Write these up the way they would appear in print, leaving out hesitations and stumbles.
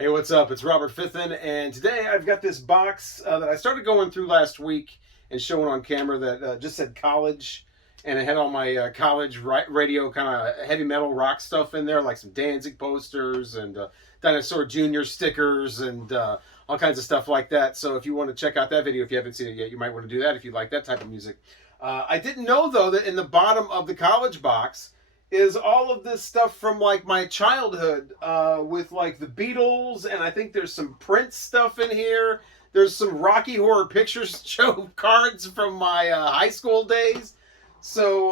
Hey, what's up? It's Robert Fithen, and today I've got this box that I started going through last week and showing on camera that just said college, and it had all my college radio kind of heavy metal rock stuff in there, like some Danzig posters and Dinosaur Jr. stickers and all kinds of stuff like that. So if you want to check out that video, if you haven't seen it yet, you might want to do that if you like that type of music. I didn't know, though, that in the bottom of the college box is all of this stuff from like my childhood with like the Beatles, and I think there's some Prince stuff in here. There's some Rocky Horror Picture Show cards from my high school days. So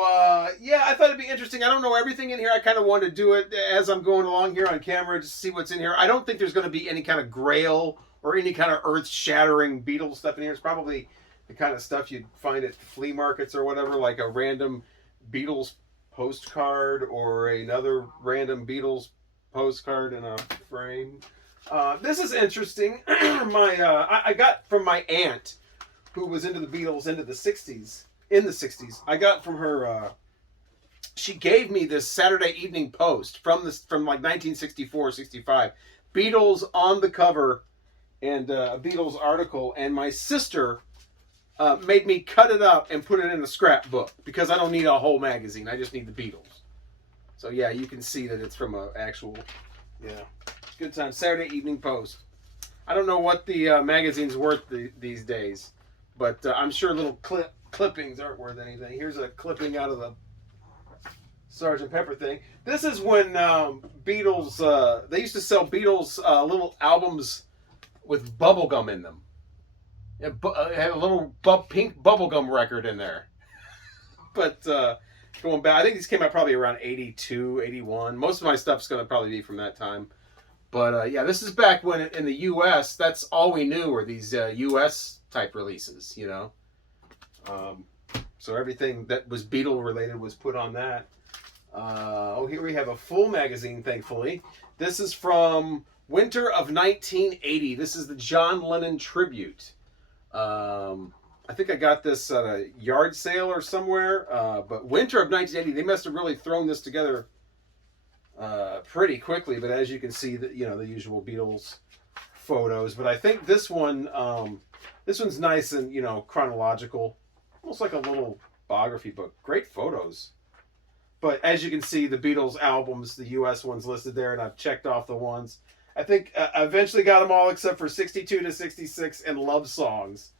yeah, I thought it'd be interesting. I don't know everything in here. I kind of wanted to do it as I'm going along here on camera to see what's in here. I don't think there's going to be any kind of grail or any kind of earth-shattering Beatles stuff in here. It's probably the kind of stuff you'd find at flea markets or whatever, like a random Beatles postcard or another random Beatles postcard in a frame. This is interesting. I got from my aunt, who was into the Beatles in the 60s. I got from her. She gave me this Saturday Evening Post from like 1964, 65. Beatles on the cover and a Beatles article, and my sister made me cut it up and put it in a scrapbook because I don't need a whole magazine. I just need the Beatles. So yeah, you can see that it's from an actual, yeah, good time. Saturday Evening Post. I don't know what the magazine's worth these days, but I'm sure little clippings aren't worth anything. Here's a clipping out of the Sgt. Pepper thing. This is when Beatles, they used to sell Beatles little albums with bubble gum in them. It had a little pink bubblegum record in there. But going back, I think these came out probably around 82, 81. Most of my stuff's going to probably be from that time. But yeah, this is back when in the U.S., that's all we knew were these U.S. type releases, you know. So everything that was Beatle related was put on that. Here we have a full magazine, thankfully. This is from winter of 1980. This is the John Lennon tribute. I think I got this at a yard sale or somewhere, but winter of 1980, they must have really thrown this together pretty quickly. But as you can see, the usual Beatles photos. But I think this one's nice and chronological, almost like a little biography book. Great photos. But as you can see, the Beatles albums, the U.S. ones listed there, and I've checked off the ones. I think I eventually got them all except for 62 to 66 and Love Songs.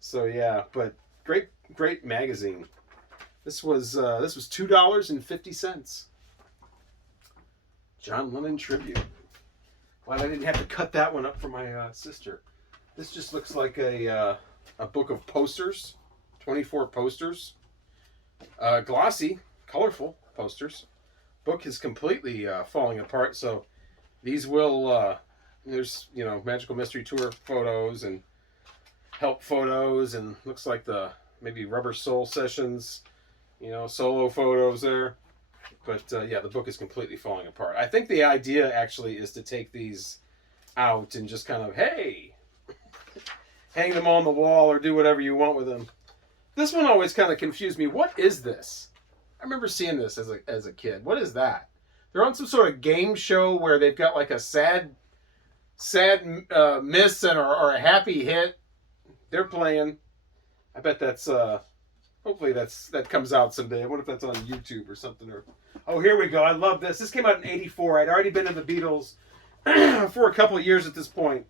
So yeah, but great magazine. This was $2.50. John Lennon tribute. Glad I didn't have to cut that one up for my sister. This just looks like a book of posters, 24 posters, glossy, colorful posters. Book is completely falling apart, so. These will, there's, Magical Mystery Tour photos and help photos, and looks like the maybe Rubber Soul sessions, solo photos there. But yeah, the book is completely falling apart. I think the idea actually is to take these out and just kind of, hey, hang them on the wall or do whatever you want with them. This one always kind of confused me. What is this? I remember seeing this as a kid. What is that? They're on some sort of game show where they've got like a sad miss or a happy hit. They're playing. I bet that's hopefully that comes out someday. I wonder if that's on YouTube or something. Oh, here we go. I love this. This came out in '84. I'd already been in the Beatles for a couple of years at this point,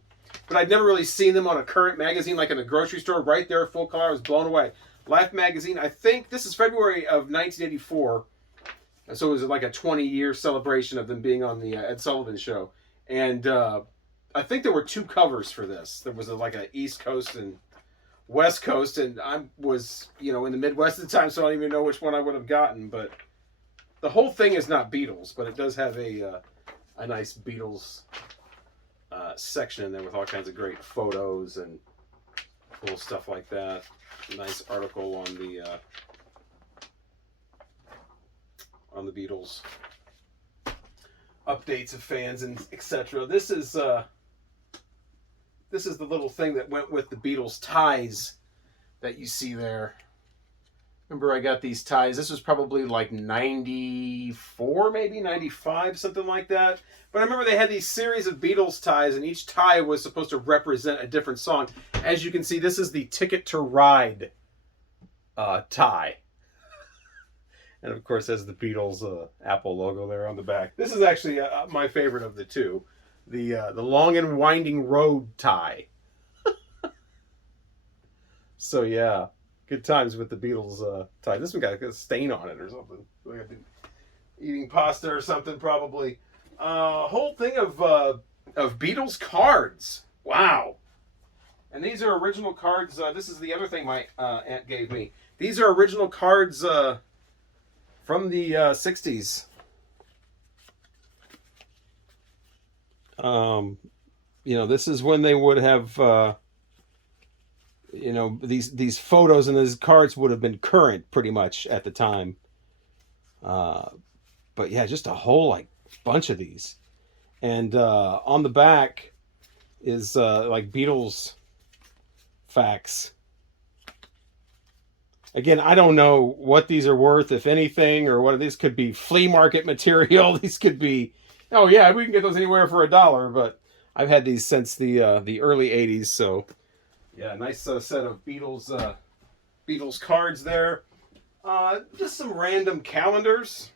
but I'd never really seen them on a current magazine like in the grocery store right there, full color. I was blown away. Life magazine. I think this is February of 1984. So it was like a 20-year celebration of them being on the Ed Sullivan Show. And I think there were two covers for this. There was like an East Coast and West Coast. And I was, in the Midwest at the time, so I don't even know which one I would have gotten. But the whole thing is not Beatles, but it does have a nice Beatles section in there with all kinds of great photos and cool stuff like that. Nice article on the Beatles, updates of fans and etc. This is the little thing that went with the Beatles Ties that you see there. Remember, I got these ties. This was probably like 94, maybe 95, something like that. But I remember they had these series of Beatles ties, and each tie was supposed to represent a different song. As you can see, this is the Ticket to Ride tie. And of course, has the Beatles Apple logo there on the back. This is actually my favorite of the two, the Long and Winding Road tie. So yeah, good times with the Beatles tie. This one got a stain on it or something. Like I've been eating pasta or something probably. Whole thing of Beatles cards. Wow. And these are original cards. This is the other thing my aunt gave me. These are original cards from the 60s. This is when they would have, these photos and these cards would have been current pretty much at the time. But yeah, just a whole bunch of these. And on the back is Beatles facts. Again, I don't know what these are worth, if anything, or what these could be flea market material. These could be, oh yeah, we can get those anywhere for $1. But I've had these since the early '80s. So yeah, nice set of Beatles cards there. Just some random calendars.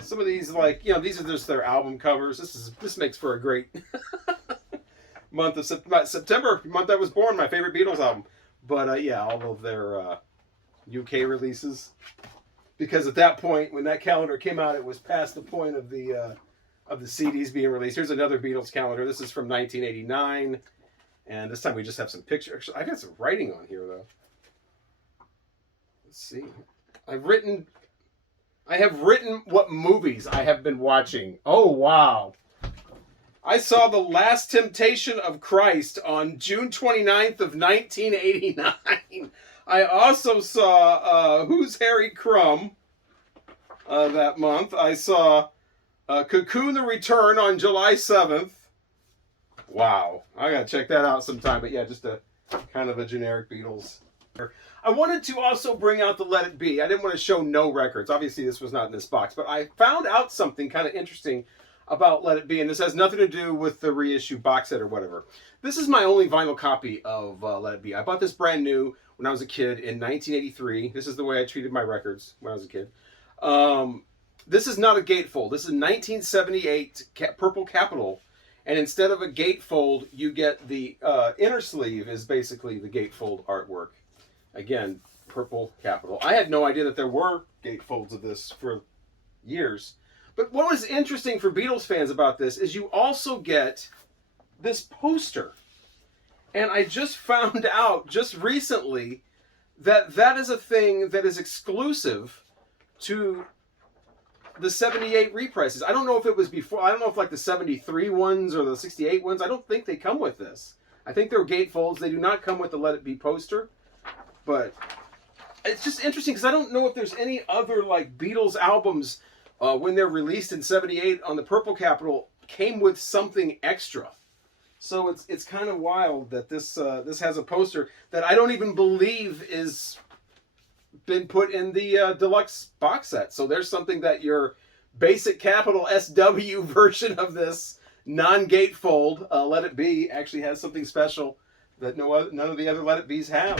Some of these, these are just their album covers. This makes for a great month of September, month I was born. My favorite Beatles album. But yeah, all of their UK releases, because at that point when that calendar came out, it was past the point of the CDs being released. Here's another Beatles calendar. This is from 1989, and this time we just have some pictures. I got some writing on here though. Let's see. I have written what movies I have been watching. Oh wow. I saw The Last Temptation of Christ on June 29th of 1989. I also saw Who's Harry Crumb that month. I saw Cocoon the Return on July 7th. Wow. I got to check that out sometime. But yeah, just a kind of a generic Beatles. I wanted to also bring out the Let It Be. I didn't want to show no records. Obviously, this was not in this box. But I found out something kind of interesting about Let It Be, and this has nothing to do with the reissue box set or whatever. This is my only vinyl copy of Let It Be. I bought this brand new when I was a kid in 1983. This is the way I treated my records when I was a kid. This is not a gatefold. This is 1978 Purple Capitol, and instead of a gatefold, you get the inner sleeve is basically the gatefold artwork. Again, Purple Capitol. I had no idea that there were gatefolds of this for years. But what was interesting for Beatles fans about this is you also get this poster. And I just found out just recently that that is a thing that is exclusive to the 78 reprises. I don't know if it was before. I don't know if the 73 ones or the 68 ones. I don't think they come with this. I think they're gatefolds. They do not come with the Let It Be poster. But it's just interesting because I don't know if there's any other Beatles albums when they're released in 78 on the Purple Capitol came with something extra. So it's kind of wild that this has a poster that I don't even believe is been put in the deluxe box set. So there's something that your basic capital SW version of this non-gatefold Let It Be actually has something special that none of the other Let It Be's have.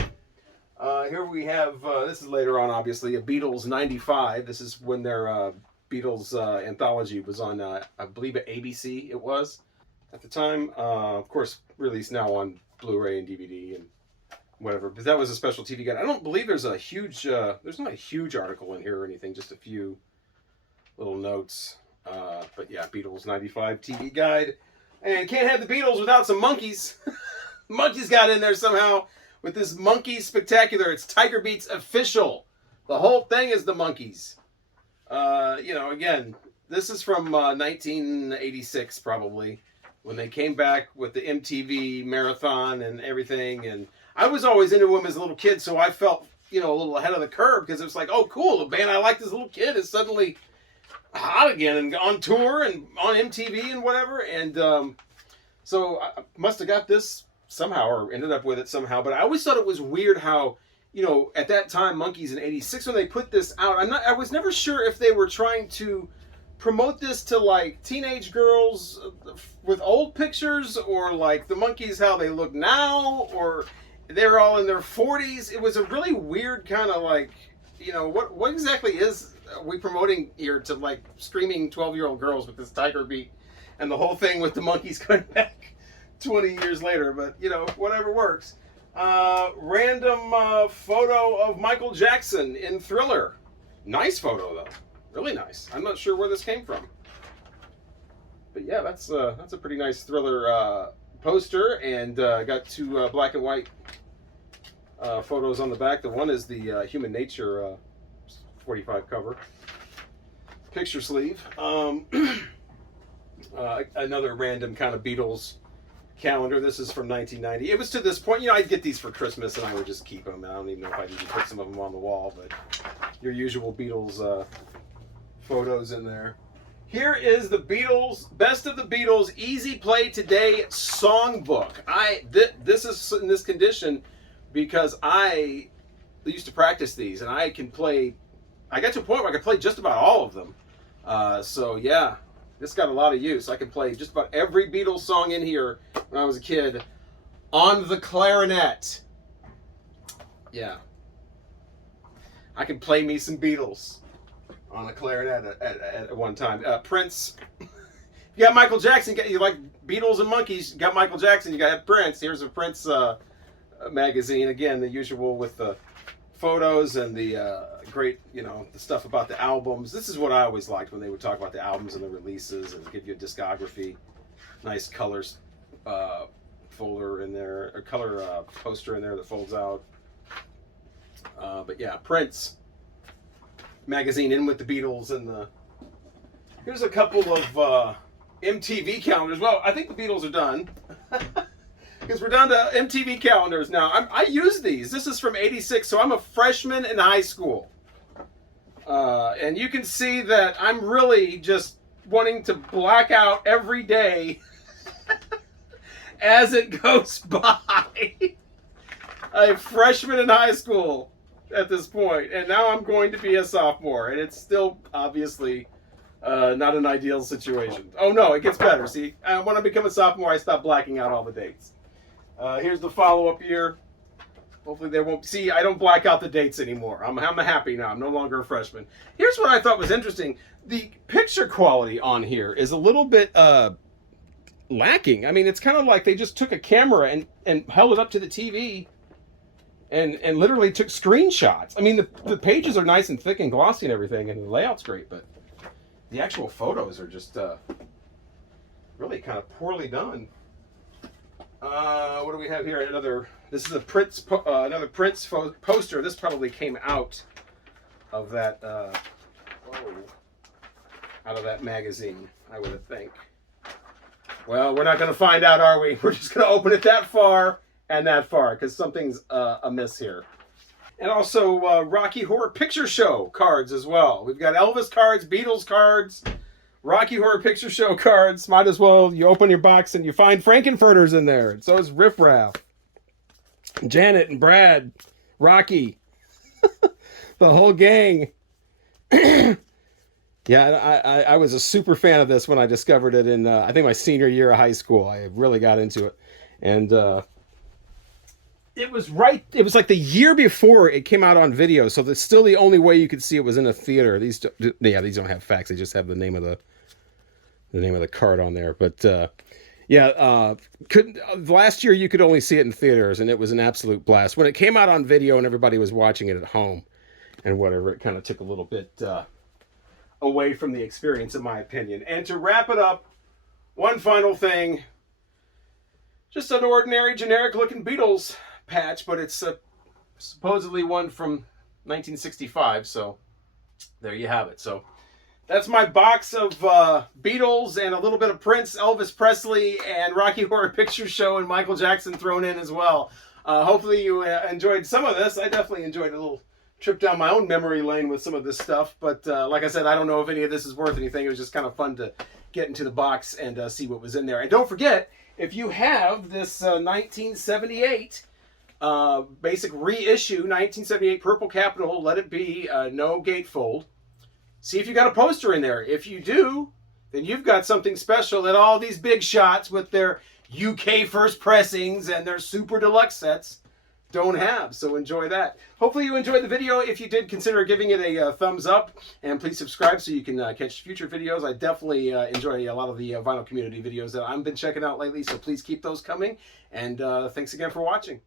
Here we have, this is later on obviously, a Beatles 95. This is when their Beatles anthology was on, I believe at ABC it was at the time. Of course, released now on Blu-ray and DVD and whatever. But that was a special TV guide. I don't believe there's a huge, there's not a huge article in here or anything, just a few little notes. But yeah, Beatles 95 TV guide. And can't have the Beatles without some Monkees. Monkees got in there somehow with this Monkees Spectacular. It's Tiger Beats official. The whole thing is the Monkees. Again, this is from 1986 probably, when they came back with the MTV marathon and everything. And I was always into them as a little kid, so I felt, a little ahead of the curve because it was like, oh, cool, the band I liked as a little kid is suddenly hot again and on tour and on MTV and whatever. And so I must have got this somehow or ended up with it somehow. But I always thought it was weird how, you know, at that time, Monkees in '86 when they put this out, I was never sure if they were trying to promote this to like teenage girls with old pictures, or like the Monkees how they look now, or they're all in their 40s. It was a really weird kind of like, you know, what exactly is we promoting here to like screaming 12-year-old girls with this tiger beat and the whole thing with the Monkees coming back 20 years later, but you know, whatever works. Random photo of Michael Jackson in Thriller. Nice photo though, really nice. I'm not sure where this came from, but yeah, that's a pretty nice Thriller poster, and got two black and white photos on the back. The one is the Human Nature 45 cover. Picture sleeve. Another random kind of Beatles calendar. This is from 1990. It was to this point, you know, I'd get these for Christmas and I would just keep them. And I don't even know if I'd even put some of them on the wall, but your usual Beatles photos in there. Here is the Beatles, Best of the Beatles Easy Play Today Songbook. This is in this condition because I used to practice these, and I can play. I got to a point where I could play just about all of them. So yeah, this got a lot of use. I could play just about every Beatles song in here when I was a kid on the clarinet. Yeah, I could play me some Beatles on a clarinet at one time. Prince. You got Michael Jackson. You like Beatles and Monkees. You got Michael Jackson. You got Prince. Here's a Prince magazine. Again, the usual with the photos and the great, you know, the stuff about the albums. This is what I always liked when they would talk about the albums and the releases and give you a discography. Nice colors folder in there, a color poster in there that folds out. But yeah, Prince magazine in with the Beatles, and here's a couple of MTV calendars. Well, I think the Beatles are done because we're down to MTV calendars now. I use these. This is from '86, so I'm a freshman in high school, and you can see that I'm really just wanting to black out every day as it goes by. I'm a freshman in high school at this point, and now I'm going to be a sophomore, and it's still obviously not an ideal situation. Oh no, it gets better. See, when I become a sophomore, I stop blacking out all the dates. Here's the follow-up year. Hopefully they won't see. I don't black out the dates anymore. I'm happy now. I'm no longer a freshman. Here's what I thought was interesting. The picture quality on here is a little bit lacking. I mean, it's kind of like they just took a camera and held it up to the TV and literally took screenshots. I mean, the pages are nice and thick and glossy and everything, and the layout's great, but the actual photos are just really kind of poorly done. What do we have here? This is a Prince, another Prince poster. This probably came out of that, out of that magazine, I would think. Well, we're not going to find out, are we? We're just going to open it that far and that far, because something's amiss here. And also Rocky Horror Picture Show cards as well. We've got Elvis cards, Beatles cards, Rocky Horror Picture Show cards. Might as well, you open your box and you find Frankenfurters in there. And so is Riff Raff, Janet and Brad, Rocky, the whole gang. Yeah, I was a super fan of this when I discovered it in, I think, my senior year of high school. I really got into it. And it was like the year before it came out on video, so that's still the only way you could see it was in a theater. These don't have facts; they just have the name of the card on there. But last year you could only see it in theaters, and it was an absolute blast. When it came out on video and everybody was watching it at home and whatever, it kind of took a little bit away from the experience, in my opinion. And to wrap it up, one final thing. Just an ordinary, generic-looking Beatles patch, but it's supposedly one from 1965, so there you have it. So that's my box of Beatles and a little bit of Prince, Elvis Presley, and Rocky Horror Picture Show, and Michael Jackson thrown in as well. Hopefully you enjoyed some of this. I definitely enjoyed a little trip down my own memory lane with some of this stuff, but like I said, I don't know if any of this is worth anything. It was just kind of fun to get into the box and see what was in there. And don't forget, if you have this 1978 basic reissue, 1978 Purple Capitol, Let It Be, no gatefold. See if you got a poster in there. If you do, then you've got something special that all these big shots with their UK first pressings and their super deluxe sets don't have. So enjoy that. Hopefully you enjoyed the video. If you did, consider giving it a thumbs up, and please subscribe so you can catch future videos. I definitely enjoy a lot of the vinyl community videos that I've been checking out lately, so please keep those coming. And thanks again for watching.